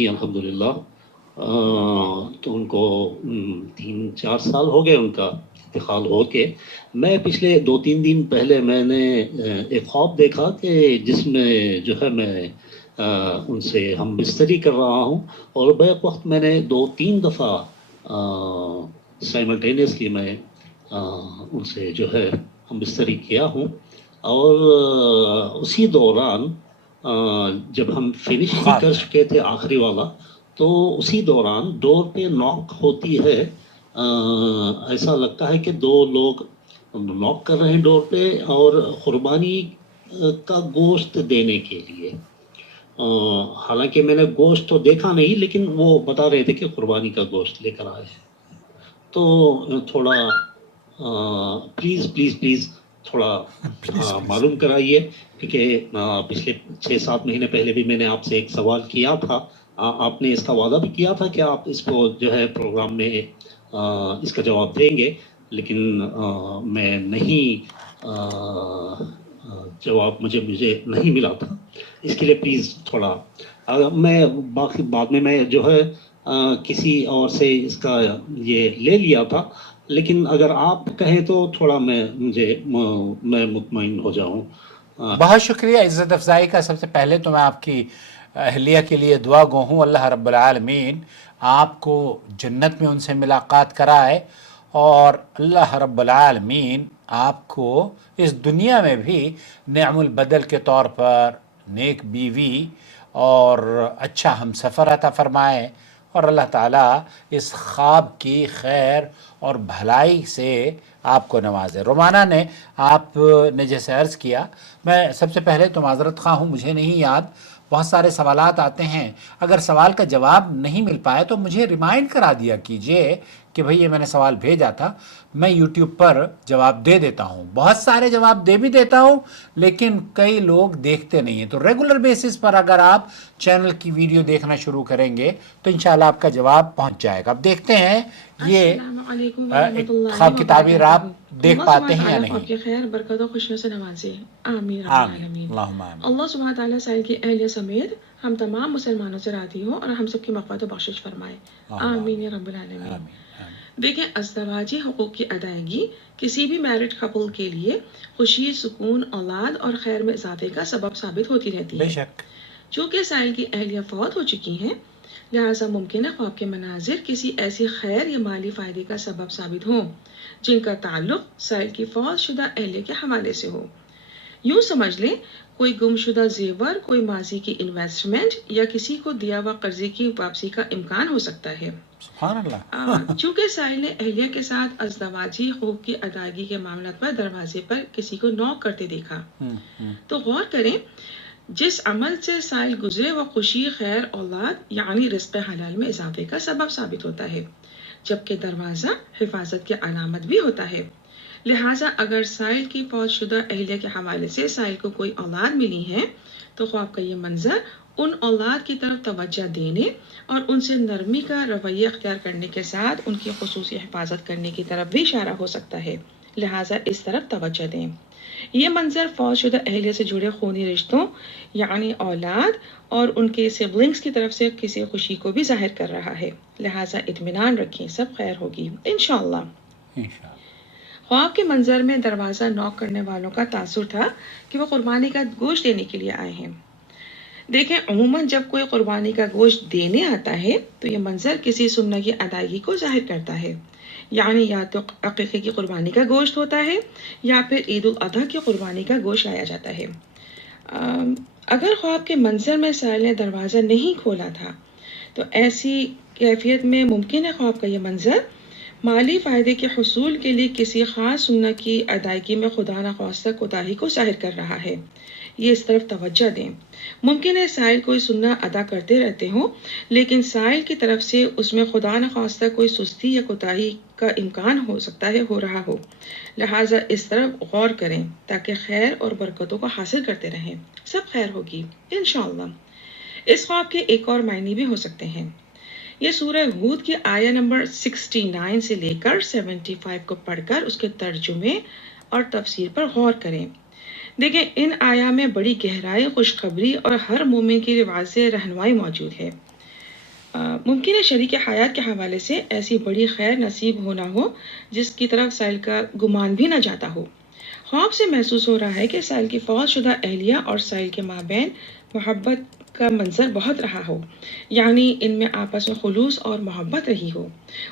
تھیں الحمدللہ، تو ان کو 3-4 سال ہو گئے ان کا انتقال ہو کے۔ میں پچھلے 2-3 دن پہلے میں نے ایک خواب دیکھا کہ جس میں جو ہے میں ان سے ہم بستری کر رہا ہوں، اور بیک وقت میں نے 2-3 دفعہ سائملٹینیسلی میں ان سے جو ہے ہم بستری کیا ہوں، اور اسی دوران جب ہم فنش ہی کر چکے تھے آخری والا، تو اسی دوران ڈور پہ ناک ہوتی ہے، ایسا لگتا ہے کہ 2 لوگ ناک کر رہے ہیں ڈور پہ، اور قربانی کا گوشت دینے کے لیے۔ حالانکہ میں نے گوشت تو دیکھا نہیں، لیکن وہ بتا رہے تھے کہ قربانی کا گوشت لے کر آئے ہیں۔ تو تھوڑا پلیز تھوڑا معلوم کرائیے، کیونکہ پچھلے 6-7 مہینے پہلے بھی میں نے آپ سے ایک سوال کیا تھا، آپ نے اس کا وعدہ بھی کیا تھا کہ آپ اس کو جو ہے پروگرام میں اس کا جواب دیں گے، لیکن میں نہیں جواب مجھے نہیں ملا تھا۔ اس کے لیے پلیز تھوڑا میں باقی بعد میں جو ہے کسی اور سے اس کا یہ لے لیا تھا، لیکن اگر آپ کہیں تو تھوڑا میں مطمئن ہو جاؤں۔ بہت شکریہ عزت افزائی کا۔ سب سے پہلے تو میں آپ کی اہلیہ کے لیے دعا گو ہوں، اللہ رب العالمین آپ کو جنت میں ان سے ملاقات کرائے، اور اللہ رب العالمین آپ کو اس دنیا میں بھی نعم البدل کے طور پر نیک بیوی اور اچھا ہم سفر عطا فرمائے، اور اللہ تعالیٰ اس خواب کی خیر اور بھلائی سے آپ کو نوازے۔ رومانہ نے آپ نے جیسے عرض کیا، میں سب سے پہلے تو معذرت خواہ ہوں، مجھے نہیں یاد، بہت سارے سوالات آتے ہیں، اگر سوال کا جواب نہیں مل پائے تو مجھے ریمائنڈ کرا دیا کیجئے کہ بھئی یہ میں نے سوال بھیجا تھا، میں یوٹیوب پر جواب دے دیتا ہوں۔ بہت سارے جواب دے بھی دیتا ہوں، لیکن کئی لوگ دیکھتے نہیں ہیں، تو ریگولر بیسس پر اگر آپ چینل کی ویڈیو دیکھنا شروع کریں گے تو انشاءاللہ آپ کا جواب پہنچ جائے گا۔ اب دیکھتے ہیں یہ خواب کی تعبیر آپ دیکھ پاتے ہیں یا نہیں۔ آپ کے خیر برکت و خوشیوں سے نوازے، آمین رب العالمین۔ اللہ سبحانہ تعالیٰ سائل کی اہلیہ سمیت ہم تمام مسلمانوں سے راضی ہوں، اور ہم سب کی مغفرت و بخشش فرمائے، آمین یا رب العالمین۔ دیکھیں، ازدواجی حقوق کی ادائیگی کسی بھی میرڈ کپل کے لیے خوشی، سکون، اولاد اور خیر میں اضافے کا سبب ثابت ہوتی رہتی ہے۔ بے شک چونکہ سائل کی اہلیہ فوت ہو چکی ہیں، لہٰذا ممکن ہے خواب کے مناظر کسی ایسی خیر یا مالی فائدے کا سبب ثابت ہوں جن کا تعلق سائل کی فوت شدہ اہلیہ کے حوالے سے ہو۔ یوں سمجھ لیں کوئی گم شدہ زیور، کوئی ماضی کی انویسٹمنٹ، یا کسی کو دیا ہوا قرضے کی واپسی کا امکان ہو سکتا ہے۔ سبحان اللہ۔ چونکہ سائل نے اہلیہ کے ساتھ ازدواجی حقوق کی ادائیگی کے معاملات پر دروازے پر کسی کو نوک کرتے دیکھا، تو غور کریں جس عمل سے سائل گزرے وہ خوشی، خیر، اولاد یعنی رزق حلال میں اضافے کا سبب ثابت ہوتا ہے، جبکہ دروازہ حفاظت کی علامت بھی ہوتا ہے۔ لہٰذا اگر سائل کی فوت شدہ اہلیہ کے حوالے سے سائل کو کوئی اولاد ملی ہے تو خواب کا یہ منظر ان اولاد کی طرف توجہ دینے اور ان سے نرمی کا رویہ اختیار کرنے کے ساتھ ان کی خصوصی حفاظت کرنے کی طرف بھی اشارہ ہو سکتا ہے، لہٰذا اس طرف توجہ دیں۔ یہ منظر فوت شدہ اہلیہ سے جڑے خونی رشتوں یعنی اولاد اور ان کے سبلنگز کی طرف سے کسی خوشی کو بھی ظاہر کر رہا ہے، لہٰذا اطمینان رکھیں، سب خیر ہوگی انشاءاللہ۔ خواب کے منظر میں دروازہ نوک کرنے والوں کا تاثر تھا کہ وہ قربانی کا گوشت دینے کے لیے آئے ہیں۔ دیکھیں، عموماً جب کوئی قربانی کا گوشت دینے آتا ہے تو یہ منظر کسی سنت کی ادائیگی کو ظاہر کرتا ہے، یعنی یا تو عقیقے کی قربانی کا گوشت ہوتا ہے یا پھر عید الاضحیٰ کی قربانی کا گوشت لایا جاتا ہے۔ اگر خواب کے منظر میں سائل نے دروازہ نہیں کھولا تھا تو ایسی کیفیت میں ممکن ہے خواب کا یہ منظر مالی فائدے کے حصول کے لیے کسی خاص سنت کی ادائیگی میں خدا نخواستہ کوتاہی کو ظاہر کر رہا ہے۔ یہ اس طرف توجہ دیں۔ ممکن ہے سائل کوئی سنت ادا کرتے رہتے ہوں، لیکن سائل کی طرف سے اس میں خدا نخواستہ کوئی سستی یا کوتاہی کا امکان ہو سکتا ہے ہو رہا ہو، لہٰذا اس طرف غور کریں تاکہ خیر اور برکتوں کو حاصل کرتے رہیں، سب خیر ہوگی انشاءاللہ۔ اس خواب کے ایک اور معنی بھی ہو سکتے ہیں۔ یہ سورہ ہود کی آیہ نمبر 69 سے لے کر 75 کو پڑھ کر اس کے ترجمے اور تفسیر پر غور کریں۔ دیکھیں، ان آیہ میں بڑی گہرائی، خوشخبری اور ہر مومن کی واضح رہنمائی موجود ہے۔ ممکن ہے شریک حیات کے حوالے سے ایسی بڑی خیر نصیب ہونا ہو جس کی طرف سائل کا گمان بھی نہ جاتا ہو۔ خواب سے محسوس ہو رہا ہے کہ سائل کی فوت شدہ اہلیہ اور سائل کے مابین محبت کا منظر بہت رہا ہو، یعنی ان میں آپس میں خلوص اور محبت رہی ہو۔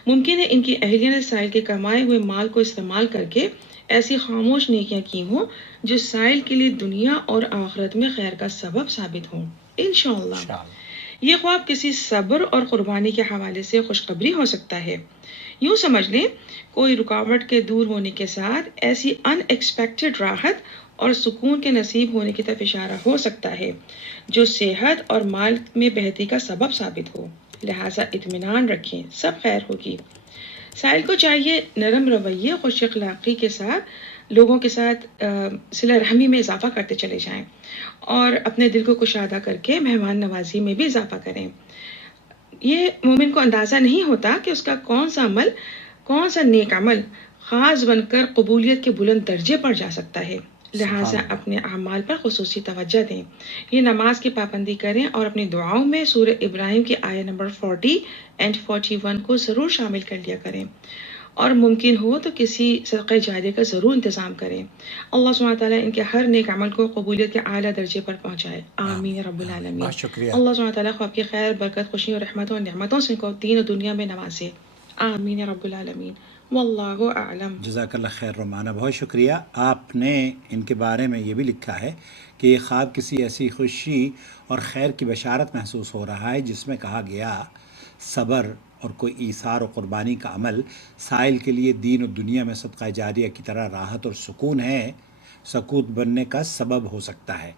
ممکن ہے ان کی اہلیہ نے سائل کے کمائے ہوئے مال کو استعمال کر کے ایسی خاموش نیکیاں کی ہوں جو سائل کے لیے دنیا اور آخرت میں خیر کا سبب ثابت ہوں، انشاءاللہ۔ انشاءاللہ۔ یہ خواب کسی صبر اور قربانی کے حوالے سے خوشخبری ہو سکتا ہے۔ یوں سمجھ لیں کوئی رکاوٹ کے دور ہونے کے ساتھ ایسی ان ایکسپیکٹڈ راحت اور سکون کے نصیب ہونے کی طرف اشارہ ہو سکتا ہے جو صحت اور مال میں بہتری کا سبب ثابت ہو۔ لہٰذا اطمینان رکھیں، سب خیر ہوگی۔ سائل کو چاہیے نرم رویے، خوش اخلاقی کے ساتھ لوگوں کے ساتھ صلہ رحمی میں اضافہ کرتے چلے جائیں اور اپنے دل کو کشادہ کر کے مہمان نوازی میں بھی اضافہ کریں۔ یہ مومن کو اندازہ نہیں ہوتا کہ اس کا کون سا نیک عمل خاص بن کر قبولیت کے بلند درجے پر جا سکتا ہے۔ لہٰذا اپنے اعمال پر خصوصی توجہ دیں، یہ نماز کی پابندی کریں اور اپنی دعاؤں میں سورہ ابراہیم کی آیت نمبر 40 اور 41 کو ضرور شامل کر لیا کریں، اور ممکن ہو تو کسی صدقہ جاریہ کا ضرور انتظام کریں۔ اللہ سبحانہ تعالیٰ ان کے ہر نیک عمل کو قبولیت کے اعلیٰ درجے پر پہنچائے، آمین یا رب العالمین۔ بہت شکریہ۔ اللہ سبحانہ تعالیٰ کو آپ کی خیر، برکت، خوشی اور رحمتوں اور نعمتوں سے کو دین و دنیا میں نوازے، آمین یا رب العالمین، واللہ اعلم۔ جزاک اللہ خیر رومانہ، بہت شکریہ۔ آپ نے ان کے بارے میں یہ بھی لکھا ہے کہ یہ خواب کسی ایسی خوشی اور خیر کی بشارت محسوس ہو رہا ہے جس میں کہا گیا صبر اور کوئی ایثار و قربانی کا عمل سائل کے لیے دین و دنیا میں صدقہ جاریہ کی طرح راحت اور سکون بننے کا سبب ہو سکتا ہے۔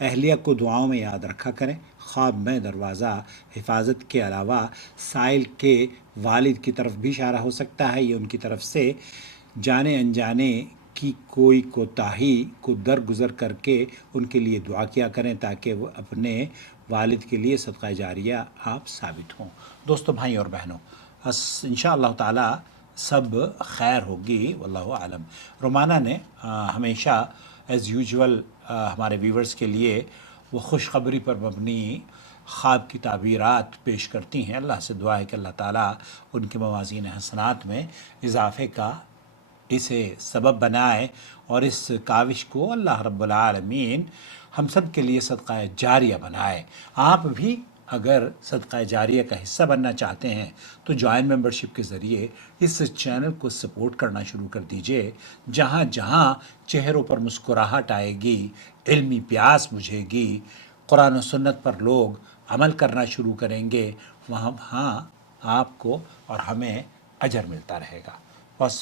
اہلیہ کو دعاؤں میں یاد رکھا کریں۔ خواب میں دروازہ حفاظت کے علاوہ سائل کے والد کی طرف بھی اشارہ ہو سکتا ہے، یہ ان کی طرف سے جانے انجانے کی کوئی کوتاہی کو درگزر کر کے ان کے لیے دعا کیا کریں تاکہ وہ اپنے والد کے لیے صدقہ جاریہ آپ ثابت ہوں۔ دوستو، بھائی اور بہنوں، انشاءاللہ تعالی سب خیر ہوگی، واللہ عالم۔ رومانہ نے ہمیشہ ایز یوزول ہمارے ویورز کے لیے وہ خوشخبری پر مبنی خواب کی تعبیرات پیش کرتی ہیں۔ اللہ سے دعا ہے کہ اللہ تعالیٰ ان کے موازین حسنات میں اضافے کا اسے سبب بنائے اور اس کاوش کو اللہ رب العالمین ہم سب کے لیے صدقہ جاریہ بنائے۔ آپ بھی اگر صدقہ جاریہ کا حصہ بننا چاہتے ہیں تو جوائن ممبرشپ کے ذریعے اس چینل کو سپورٹ کرنا شروع کر دیجئے۔ جہاں جہاں چہروں پر مسکراہٹ آئے گی، علمی پیاس بجھے گی، قرآن و سنت پر لوگ عمل کرنا شروع کریں گے، وہاں آپ کو اور ہمیں اجر ملتا رہے گا۔ بس